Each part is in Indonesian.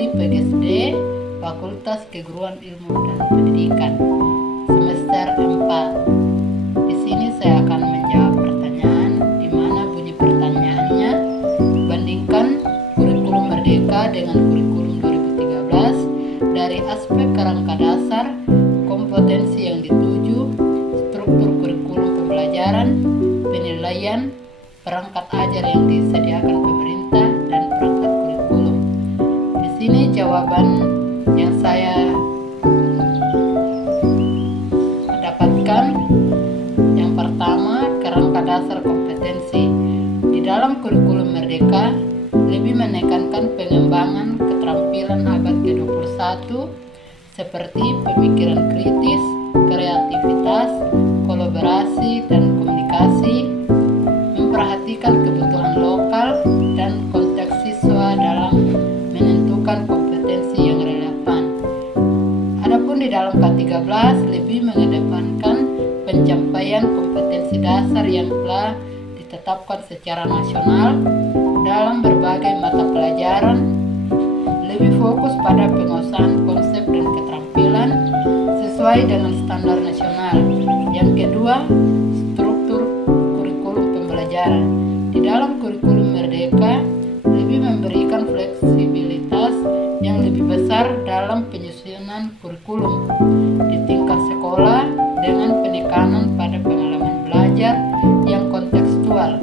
Prodi PGSD Fakultas Keguruan Ilmu dan Pendidikan semester 4. Di sini saya akan menjawab pertanyaan di mana bunyi pertanyaannya, bandingkan kurikulum Merdeka dengan kurikulum 2013 dari aspek kerangka dasar, kompetensi yang dituju, struktur kurikulum pembelajaran, penilaian, perangkat ajar yang disediakan pemerintah, dan perangkat kurikulum. Di sini jawaban yang saya dapatkan. Yang pertama, kerangka dasar kompetensi. Di dalam kurikulum Merdeka lebih menekankan pengembangan keterampilan abad ke-21 seperti pemikiran kritis, kreativitas, kolaborasi, dan komunikasi, memperhatikan kebutuhan lokal dan konteks siswa dalam menentukan kompetensi yang relevan. Adapun di dalam K13 lebih mengedepankan pencapaian kompetensi dasar yang telah ditetapkan secara nasional dalam berbagai mata pelajaran, lebih fokus pada penguasaan konsep dan keterampilan sesuai dengan standar nasional. Yang kedua, struktur kurikulum pembelajaran. Di dalam kurikulum Merdeka lebih memberikan fleksibilitas yang lebih besar dalam penyusunan kurikulum di tingkat sekolah dengan penekanan pada pengalaman belajar yang kontekstual,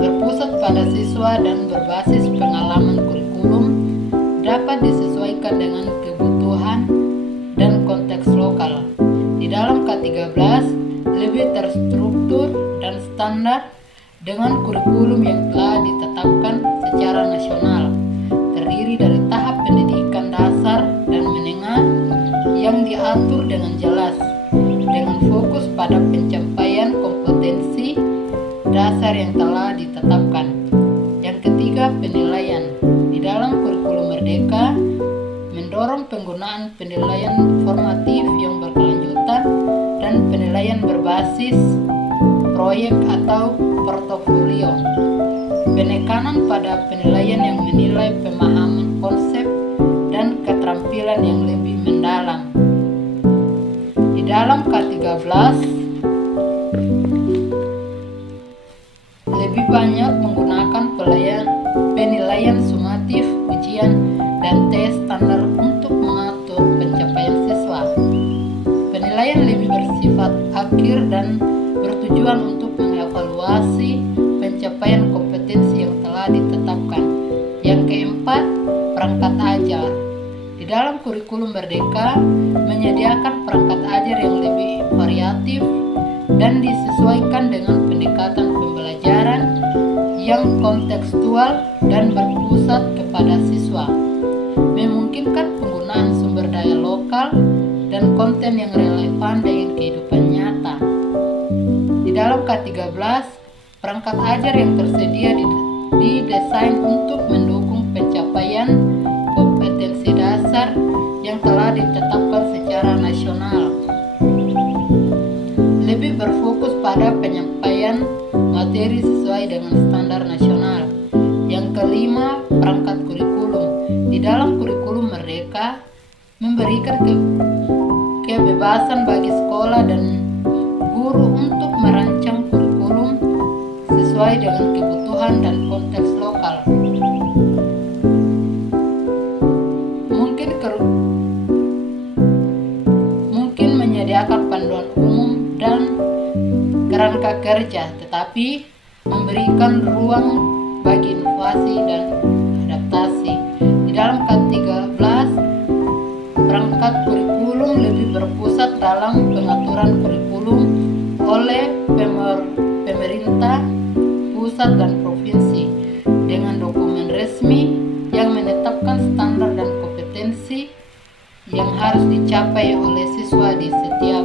berpusat pada siswa dan berbasis pengalaman. Kurikulum dapat disesuaikan dengan kebutuhan dan konteks lokal. Di dalam K13 lebih terstruktur dan standar dengan kurikulum yang telah ditetapkan secara nasional, terdiri dari tahap pendidikan dasar dan menengah yang diatur dengan jelas, dengan fokus pada pencapaian kompetensi dasar yang telah ditetapkan. Yang ketiga, penilaian. Di dalam kurikulum Merdeka mendorong penggunaan penilaian formatif yang berkelanjutan dan penilaian berbasis proyek atau portofolio. Penekanan pada penilaian yang menilai pemahaman konsep dan keterampilan yang lebih mendalam. Di dalam K13 lebih banyak menggunakan penilaian sumatif, ujian, dan tes standar untuk mengatur pencapaian siswa. Penilaian lebih bersifat akhir dan bertujuan untuk mengevaluasi pencapaian kompetensi yang telah ditetapkan. Yang keempat, perangkat ajar. Di dalam kurikulum Merdeka menyediakan perangkat ajar yang lebih variatif dan disesuaikan dengan pendekatan pembelajaran yang kontekstual dan berpusat kepada siswa, memungkinkan penggunaan sumber daya lokal dan konten yang relevan dengan kehidupan nyata. Di dalam K13, perangkat ajar yang tersedia didesain untuk mendukung pencapaian kompetensi dasar yang telah ditetapkan secara nasional, lebih berfokus pada penyampaian materi sesuai dengan standar nasional. Yang kelima, perangkat kurikulum. Di dalam kurikulum Merdeka memberikan kebebasan bagi sekolah dan guru untuk merancang kurikulum sesuai dengan kebutuhan dan konteks lokal. Mungkin menyediakan panduan umum dan kerangka kerja, tetapi memberikan ruang bagi inovasi dan adaptasi. Di dalam K13, perangkat kurikulum lebih berpusat dalam pengaturan kurikulum oleh pemerintah pusat dan provinsi dengan dokumen resmi yang menetapkan standar dan kompetensi yang harus dicapai oleh siswa di setiap